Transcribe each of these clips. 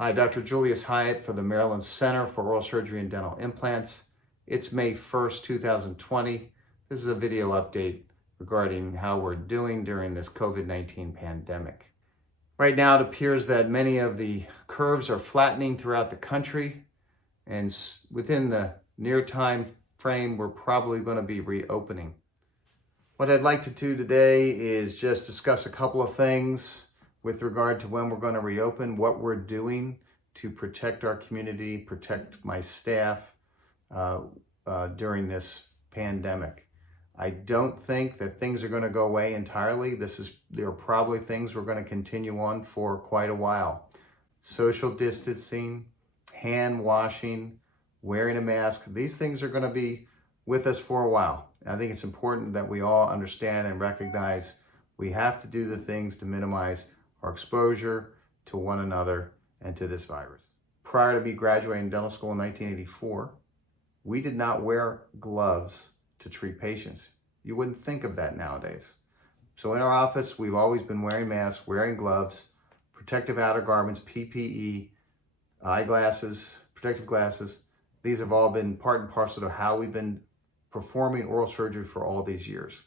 Hi, Dr. Julius Hyatt for the Maryland Center for Oral Surgery and Dental Implants. It's May 1st, 2020. This is a video update regarding how we're doing during this COVID-19 pandemic. Right now, it appears that many of the curves are flattening throughout the country, and within the near time frame, we're probably going to be reopening. What I'd like to do today is just discuss a couple of things with regard to when we're going to reopen, what we're doing to protect our community, protect my staff during this pandemic. I don't think that things are going to go away entirely. There are probably things we're going to continue on for quite a while. Social distancing, hand washing, wearing a mask, these things are going to be with us for a while. I think it's important that we all understand and recognize we have to do the things to minimize our exposure to one another and to this virus. Prior to me graduating dental school in 1984, we did not wear gloves to treat patients. You wouldn't think of that nowadays. So in our office, we've always been wearing masks, wearing gloves, protective outer garments, PPE, eyeglasses, protective glasses. These have all been part and parcel to how we've been performing oral surgery for all these years.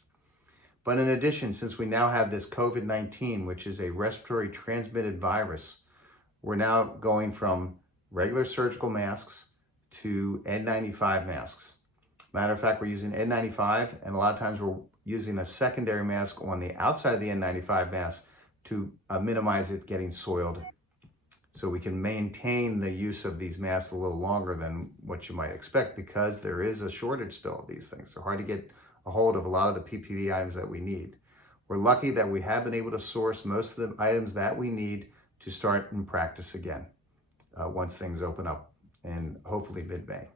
But in addition, since we now have this COVID-19, which is a respiratory transmitted virus, we're now going from regular surgical masks to N95 masks. Matter of fact, we're using N95, and a lot of times we're using a secondary mask on the outside of the N95 mask to minimize it getting soiled. So we can maintain the use of these masks a little longer than what you might expect, because there is a shortage still of these things. They're hard to get a hold of a lot of the PPE items that we need. We're lucky that we have been able to source most of the items that we need to start in practice again once things open up, and hopefully mid-May.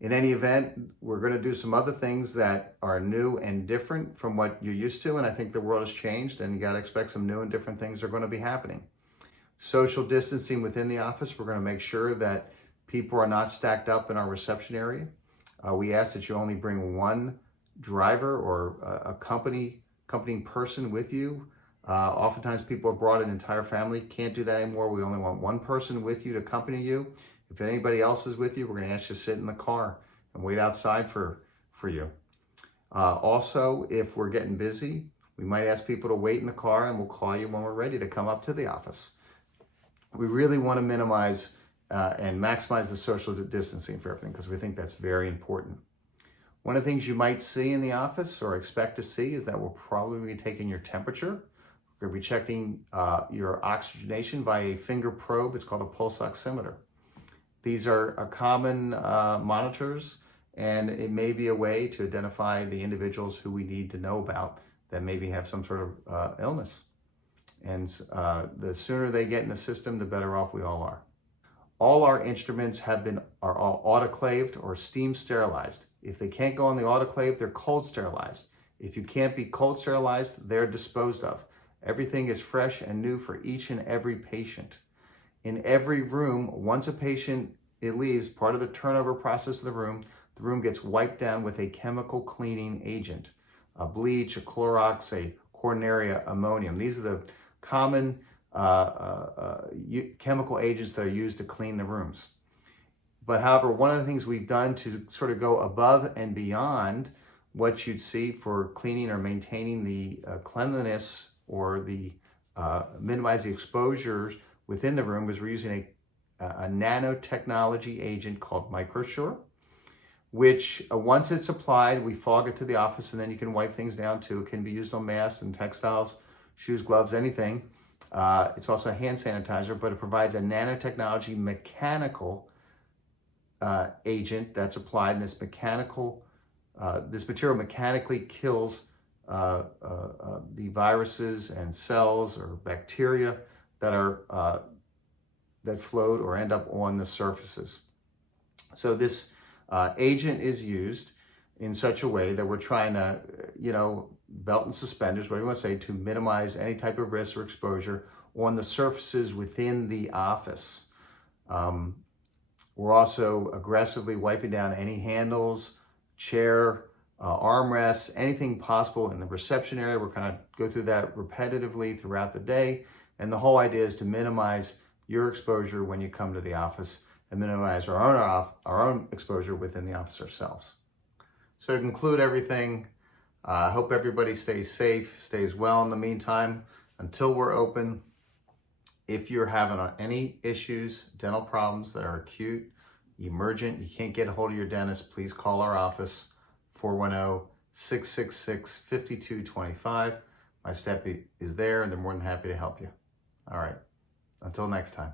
In any event, we're going to do some other things that are new and different from what you're used to, and I think the world has changed, and you got to expect some new and different things are going to be happening. Social distancing within the office, we're going to make sure that people are not stacked up in our reception area. We ask that you only bring one driver or accompanying person with you. Oftentimes people have brought an entire family. Can't do that anymore. We only want one person with you to accompany you. If anybody else is with you, we're going to ask you to sit in the car and wait outside for you. Also, if we're getting busy, we might ask people to wait in the car, and we'll call you when we're ready to come up to the office. We really want to minimize and maximize the social distancing for everything, because we think that's very important. One of the things you might see in the office or expect to see is that we'll probably be taking your temperature. We're going to be checking your oxygenation via a finger probe. It's called a pulse oximeter. These are common monitors, and it may be a way to identify the individuals who we need to know about that maybe have some sort of illness. And the sooner they get in the system, the better off we all are. All our instruments are all autoclaved or steam sterilized. If they can't go on the autoclave, they're cold sterilized. If you can't be cold sterilized, they're disposed of. Everything is fresh and new for each and every patient. In every room, once a patient leaves, part of the turnover process of the room gets wiped down with a chemical cleaning agent, a bleach, a Clorox, a quaternary ammonium. These are the common chemical agents that are used to clean the rooms. But however, one of the things we've done to sort of go above and beyond what you'd see for cleaning or maintaining the cleanliness or the minimize the exposures within the room is we're using a nanotechnology agent called MicroSure, which once it's applied, we fog it to the office, and then you can wipe things down too. It can be used on masks and textiles, shoes, gloves, anything. It's also a hand sanitizer, but it provides a nanotechnology mechanical agent that's applied, and this material mechanically kills the viruses and cells or bacteria that float or end up on the surfaces. So this agent is used in such a way that we're trying to, belt and suspenders, whatever you want to say, to minimize any type of risk or exposure on the surfaces within the office. We're also aggressively wiping down any handles, chair, armrests, anything possible in the reception area. We're kind of go through that repetitively throughout the day. And the whole idea is to minimize your exposure when you come to the office and minimize our own exposure within the office ourselves. So to conclude everything, I hope everybody stays safe, stays well in the meantime until we're open. If you're having any issues, dental problems that are acute, emergent, you can't get a hold of your dentist, please call our office, 410-666-5225. My staff is there and they're more than happy to help you. All right, until next time.